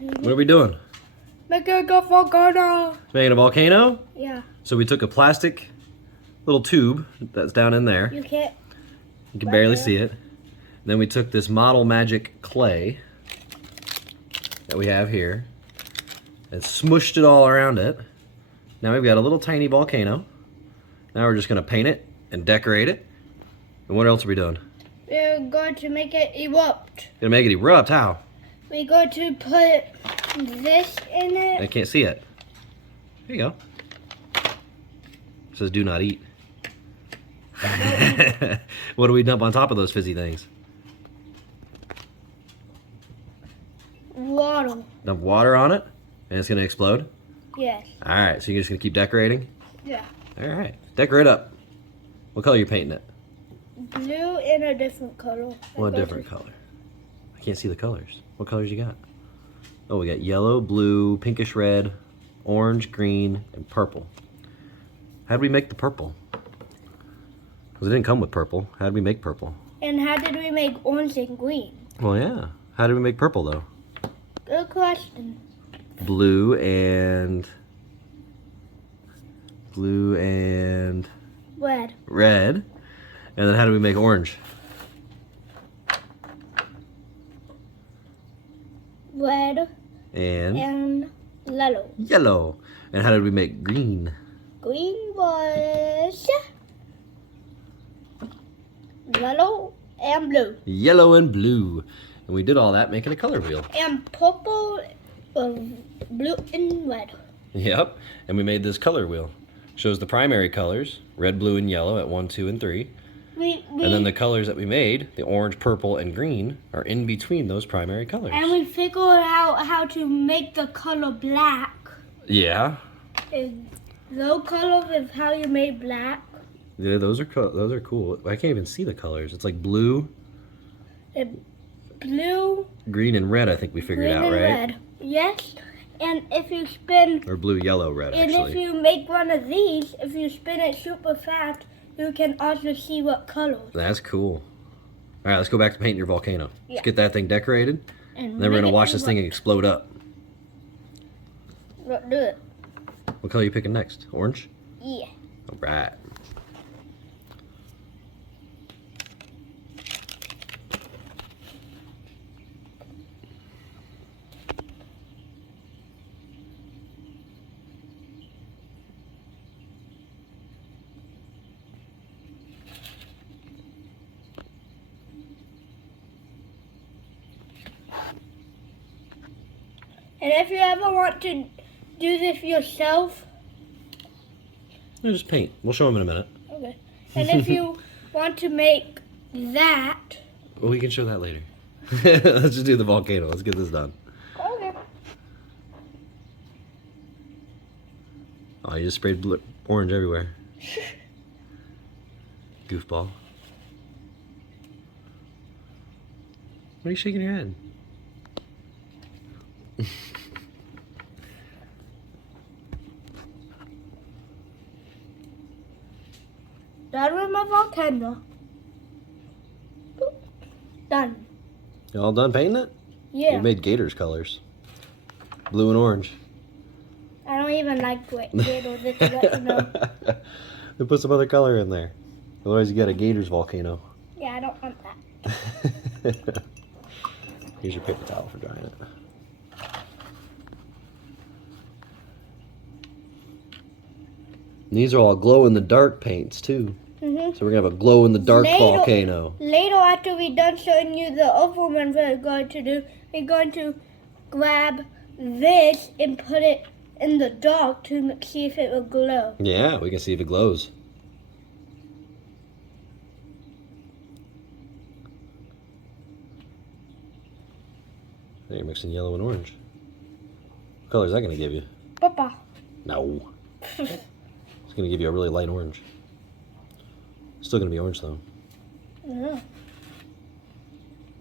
What are we doing? Making a volcano. Making a volcano? Yeah. So we took a plastic little tube that's down in there. You can't. You can barely see it. Then we took this Model Magic clay that we have here and smushed it all around it. Now we've got a little tiny volcano. Now we're just going to paint it and decorate it. And what else are we doing? We're going to make it erupt. Gonna make it erupt? How? We're going to put this in it. I can't see it. Here you go. It says do not eat. What do we dump on top of those fizzy things? Water. Dump water on it and it's gonna explode? Yes. Alright, so you're just gonna keep decorating? Yeah. Alright, decorate up. What color are you painting it? Blue in a different color. What different color? I can't see the colors. What colors you got? Oh, we got yellow, blue, pinkish red, orange, green, and purple. How did we make the purple? Because it didn't come with purple. How did we make purple? And how did we make orange and green? Well, yeah. How did we make purple, though? Good question. Blue and Red. red. And then how do we make orange? Red And yellow. yellow. And how did we make green? Green was yellow and blue. Yellow and blue. And we did all that making a color wheel. And purple was blue and red. Yep. And we made this color wheel. Shows the primary colors, red, blue, and yellow at 1, 2, and 3. And then the colors that we made, the orange, purple, and green, are in between those primary colors. And we figured out how to make the color black. Yeah. Low color is how you made black. Yeah, those are cool. I can't even see the colors. It's like blue, Blue, green, and red. I think we figured green, out, and right? red. Yes. And if you spin, Or blue, yellow, red. and Actually. if you make one of these, if you spin it super fast, you can also see what colors. That's cool. All right, let's go back to painting your volcano. Yeah. Let's get that thing decorated. And Then we're make gonna it watch this thing explode up. Do it. What color are you picking next? Orange? Yeah. All right. And if you ever want to do this yourself, No, just paint. We'll show them in a minute. okay. And if you want to make that, Well, we can show that later. Let's just do the volcano. Let's get this done. okay. Oh, you just sprayed orange everywhere. Goofball. What are you shaking your head? Done with my volcano. Done. You all done painting it? Yeah. You made gators colors. Blue and orange. I don't even like potatoes, just to let you know. They put some other color in there. Otherwise you got a gators volcano. Yeah, I don't want that. Here's your paper towel for drying it. And these are all glow-in-the-dark paints too. Mm-hmm. So we're gonna have a glow-in-the-dark volcano. Later, after we're done showing you the other one we're going to do, we're going to grab this and put it in the dark to see if it will glow. Yeah, we can see if it glows. There, you're mixing yellow and orange. What color is that gonna give you? Papa. No. It's gonna give you a really light orange. Still gonna be orange though. Yeah.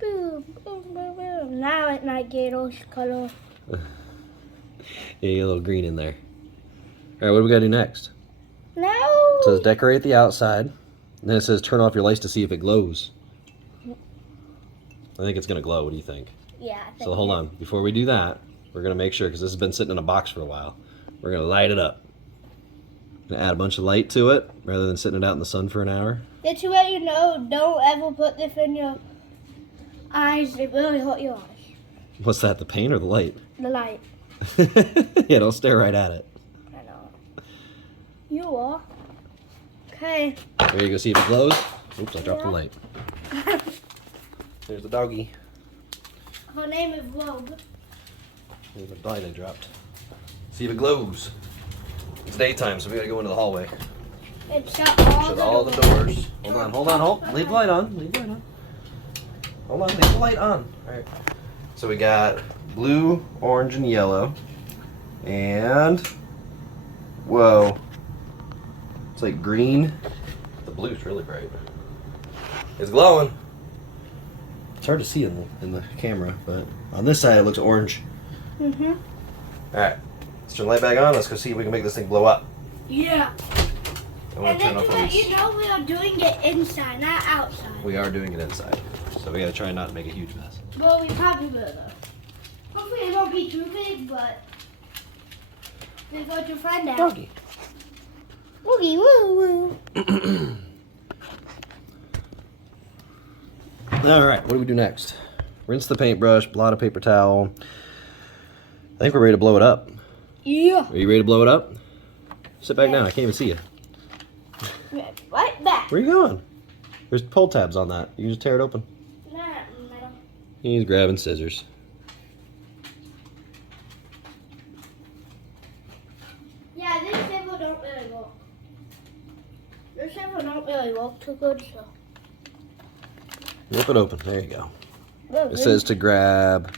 Boom, boom, boom, boom. Now it's not Gato's color. Yeah, you got a little green in there. Alright, what do we gotta do next? No. It says decorate the outside. And then it says turn off your lights to see if it glows. I think it's gonna glow. What do you think? Yeah. I think So hold on. Before we do that, we're gonna make sure, because this has been sitting in a box for a while, we're gonna light it up. Gonna add a bunch of light to it rather than sitting it out in the sun for an hour. Just to let you know, don't ever put this in your eyes. It really hurt your eyes. What's that, the paint or the light? The light. Yeah, don't stare right at it. I know. You are. Okay. Ready to go see if it glows? Oops, I dropped the light. There's the doggy. Her name is Rogue. There's the light I dropped. See if it glows. It's daytime, so we gotta go into the hallway. And shut Shut all the doors. Hold on. Leave the light on. Leave the light on. Hold on, leave the light on. Alright. So we got blue, orange, and yellow. And whoa. It's like green. The blue's really bright. It's glowing. It's hard to see in the camera, but on this side it looks orange. Mm-hmm. Alright. Let's turn the light back on. Let's go see if we can make this thing blow up. Yeah. I want And to turn then off to all let these. you know, we are doing it inside, not outside. We are doing it inside. So we gotta try not to make a huge mess. Well, we probably will, though. Hopefully it won't be too big, but we're going to find out. Doggy. Woogie woo woo. Alright, what do we do next? Rinse the paintbrush, blot a paper towel. I think we're ready to blow it up. Yeah. Are you ready to blow it up? Sit back down, I can't even see you. Right back. Where are you going? There's pull tabs on that. You can just tear it open. Not metal. He's grabbing scissors. Yeah, this silver don't really work. This silver don't really work too good, so. Rip it open. There you go. Look, It says to grab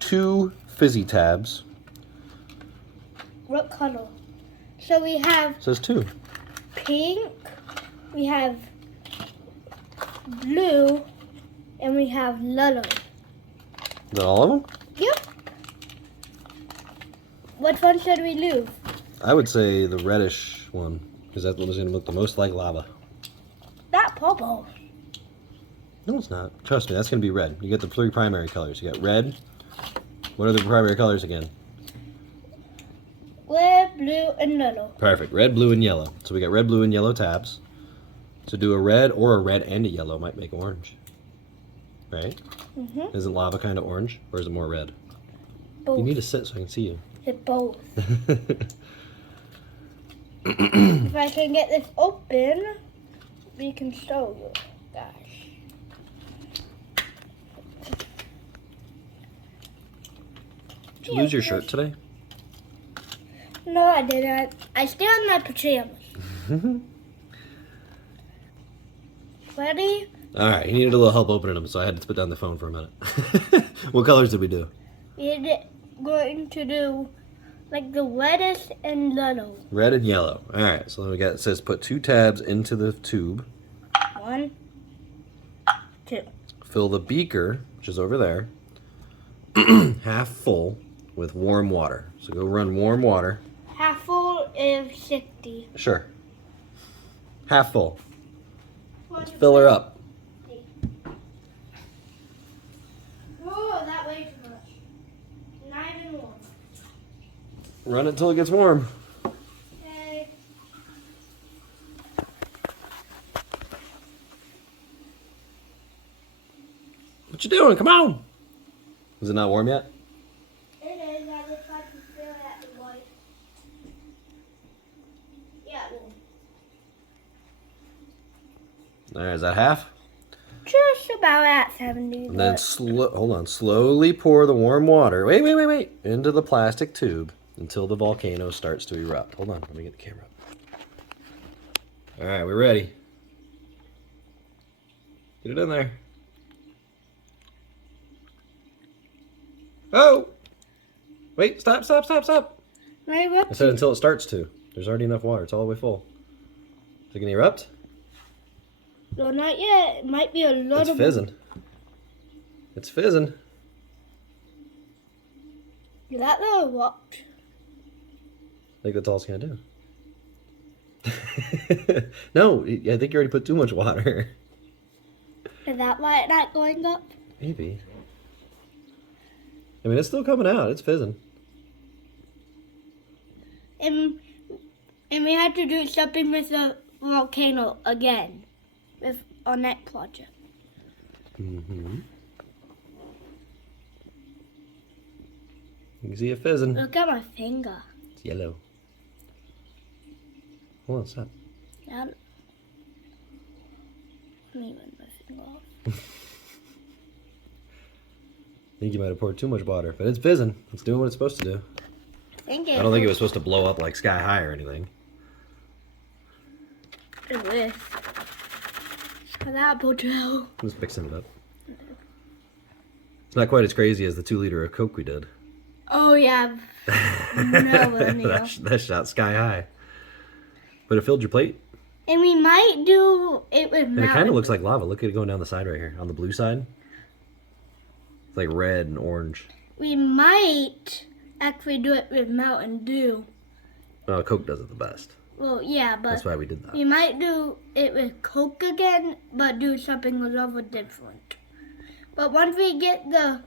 2 fizzy tabs. what color? So we have It says 2. pink, we have blue, and we have yellow. Is that all of them? Yep. Which one should we do? I would say the reddish one, because that one is going to look the most like lava. That purple. No, it's not. Trust me, that's going to be red. You get the 3 primary colors. You got red. What are the primary colors again? Red, blue, and yellow. Perfect. Red, blue, and yellow. So we got red, blue, and yellow tabs. So do a red or a red and a yellow might make orange. Right? Mm-hmm. Isn't lava kind of orange? Or is it more red? Both. You need to sit so I can see you. It's both. If I can get this open, we can show you guys. Did you lose your shirt today? No, I didn't. I stay in my pajamas. Ready? Alright, he needed a little help opening them, so I had to put down the phone for a minute. What colors did we do? We're going to do like the reddish and yellow. Red and yellow. Alright, so then we got, it says put 2 tabs into the tube. 1, 2. Fill the beaker, which is over there, half full with warm water. So go run warm water. Half full is 60. Sure. Half full. Let's fill her up. Oh, that way too much. Not even warm. Run it till it gets warm. Okay. What you doing? Come on. Is it not warm yet? It is. I just tried to fill it at the white. Yeah, well, Alright, is that half? just about at 70. And then but slowly pour the warm water. Wait, into the plastic tube until the volcano starts to erupt. Hold on, let me get the camera up. Alright, we're ready. Get it in there. Oh! Wait, stop. Maybe I said until it starts to. There's already enough water. It's all the way full. Is it going to erupt? no, not yet. It might be a little It's fizzing. It's fizzing. Is that the what? I think that's all it's going to do. No, I think you already put too much water. Is that why it's not going up? Maybe. I mean, it's still coming out. It's fizzing. and we had to do something with the volcano again with our next project. Mm-hmm. You can see it fizzing. Look at my finger. It's yellow. Hold on, stop. Yeah. Let me run my finger off. I think you might have poured too much water, but it's fizzing. It's doing what it's supposed to do. Thank you. I don't think it was supposed to blow up like sky high or anything. It was. That Joe. Just mixing it up. It's not quite as crazy as the 2 liter of Coke we did. Oh yeah. No, that shot sky high. But it filled your plate. And we might do it with And it kind of looks like lava. Look at it going down the side right here. On the blue side. It's like red and orange. We might actually do it with Mountain Dew. Oh, Coke does it the best. Well, yeah, but That's why we did that. we might do it with Coke again, but do something a little different. But once we get the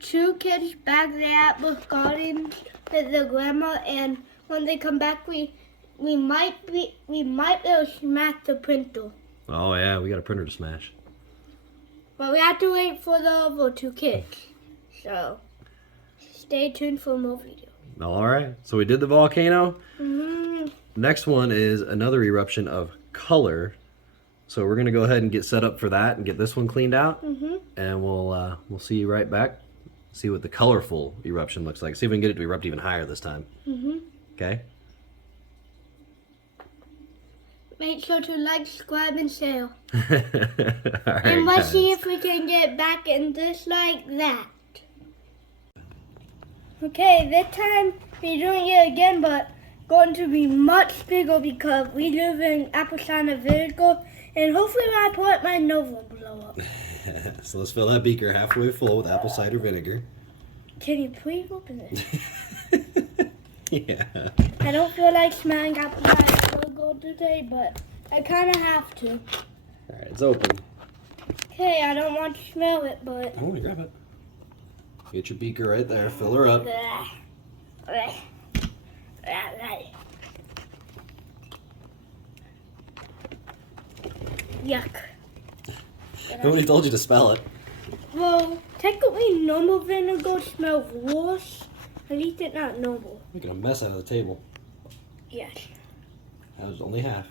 2 kids back there at the garden with the grandma, and when they come back, we might be able to smash the printer. Oh yeah, we got a printer to smash. But we have to wait for the other 2 kids. So stay tuned for more videos. All right. So we did the volcano. Mm-hmm. Next one is another eruption of color. So we're gonna go ahead and get set up for that and get this one cleaned out, and we'll see you right back. See what the colorful eruption looks like. See if we can get it to erupt even higher this time. Okay. Make sure to like, subscribe, and share. All right, And let's guys. see if we can get back in just like that. Okay, this time we're doing it again, but going to be much bigger because we live in apple cider vinegar, and hopefully when I pour it, my nose won't blow up. So let's fill that beaker halfway full with apple cider vinegar. Can you please open it? Yeah. I don't feel like smelling apple cider vinegar today, but I kind of have to. All right, it's open. Okay, I don't want to smell it, but... I want to grab it. Get your beaker right there. Fill her up. Yuck. Nobody told you to smell it. Well, technically normal vinegar smells worse. At least it's not normal. Making a mess out of the table. Yes. That was only half.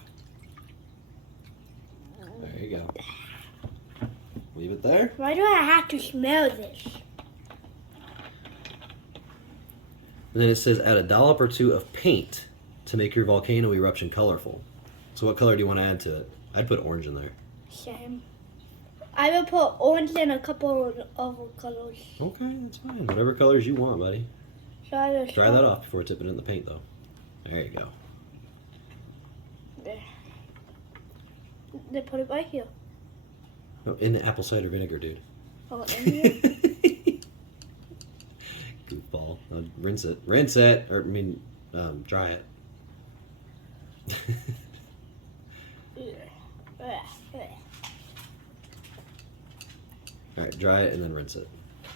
There you go. Leave it there. Why do I have to smell this? And then it says add a dollop or 2 of paint to make your volcano eruption colorful. So what color do you want to add to it? I'd put orange in there. Same. I will put orange and a couple of other colors. Okay, that's fine. Whatever colors you want, buddy. So I will Dry that off before tipping it in the paint, though. There you go. There. They put it right here. No, in the apple cider vinegar, dude. Oh, in here? Goofball. Rinse it. Rinse it! Or, I mean, dry it. Alright, dry it and then rinse it.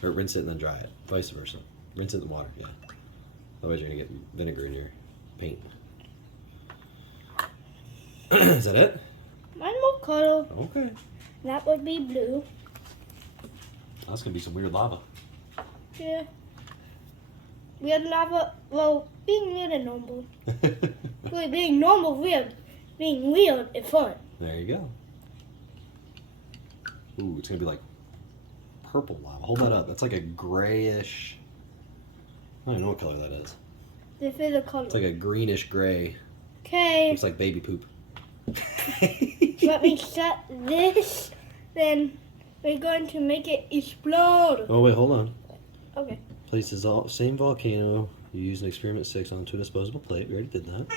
Or rinse it and then dry it. Vice versa. Rinse it in water, yeah. Otherwise you're going to get vinegar in your paint. Is that it? One more color. Okay. That would be blue. That's going to be some weird lava. Yeah. Weird lava. Well, being weird and normal. Really, being normal, weird. Being weird and fun. There you go. Ooh, it's going to be like purple lava. Hold that up. That's like a grayish... I don't even know what color that is. This is a color. It's like a greenish gray. Okay. Looks like baby poop. Let me set this. Then we're going to make it explode. Oh, wait, hold on. Okay. Place the same volcano you used in experiment 6 onto a disposable plate. We already did that.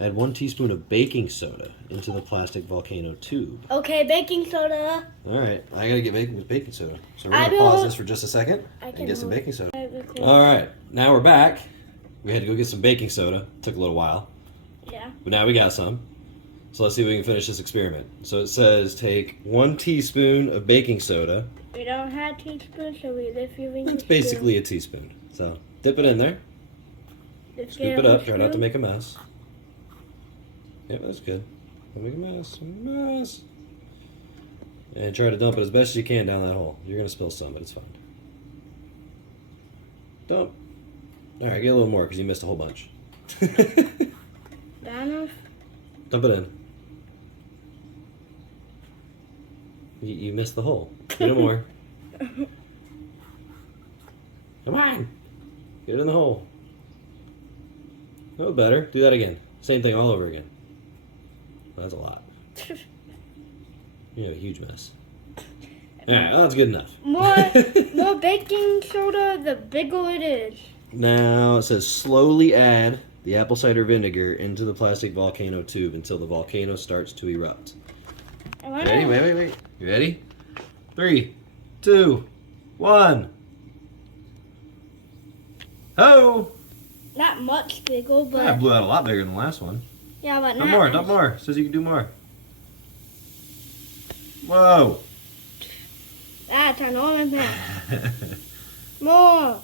Add 1 teaspoon of baking soda into the plastic volcano tube. Okay, baking soda. Alright, I gotta get baking soda. So we're I gonna pause will- this for just a second I and can get some hold- baking soda. Record. Alright, now we're back. We had to go get some baking soda. Took a little while. Yeah. But now we got some. So let's see if we can finish this experiment. So it says take 1 teaspoon of baking soda. We don't have teaspoons, so we lift your finger. It's basically a teaspoon. So dip it in there. Scoop it up. Try not to make a mess. Yep, that's good. Don't make a mess. Don't make a mess. And try to dump it as best as you can down that hole. You're going to spill some, but it's fine. Dump. Alright, get a little more because you missed a whole bunch. Enough? Dump it in. You missed the hole. Get it more. Come on! Get it in the hole. That was better. Do that again. Same thing all over again. Well, that's a lot. You have a huge mess. Alright, well, that's good enough. More baking soda, the bigger it is. Now, it says slowly add the apple cider vinegar into the plastic volcano tube until the volcano starts to erupt. Ready? Wait. You ready? 3, 2, 1. Ho! Not much bigger, but... I blew out a lot bigger than the last one. Yeah, but Dump not... more, dump more. It says you can do more. Whoa! That's an orange man. More.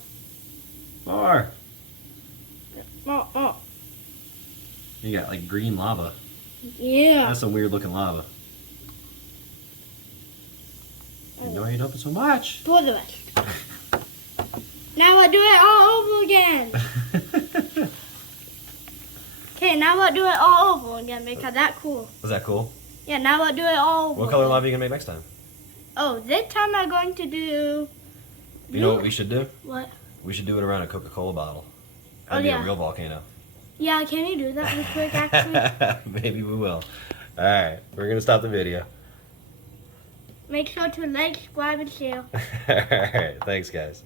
More. More. You got like green lava. Yeah. That's some weird looking lava. I know you dump it so much. Pour the rest. Now we'll do it all over again. Okay, now we'll do it all over again because that's cool. Was that cool? Yeah, now we'll do it all over. What color again. lava are you gonna make next time? Oh, this time I'm going to do... You know what we should do? What? We should do it around a Coca-Cola bottle. Oh, That'd be yeah. a real volcano. Yeah, can you do that real quick, actually? Maybe we will. Alright, we're gonna stop the video. Make sure to like, subscribe, and share. Alright, thanks guys.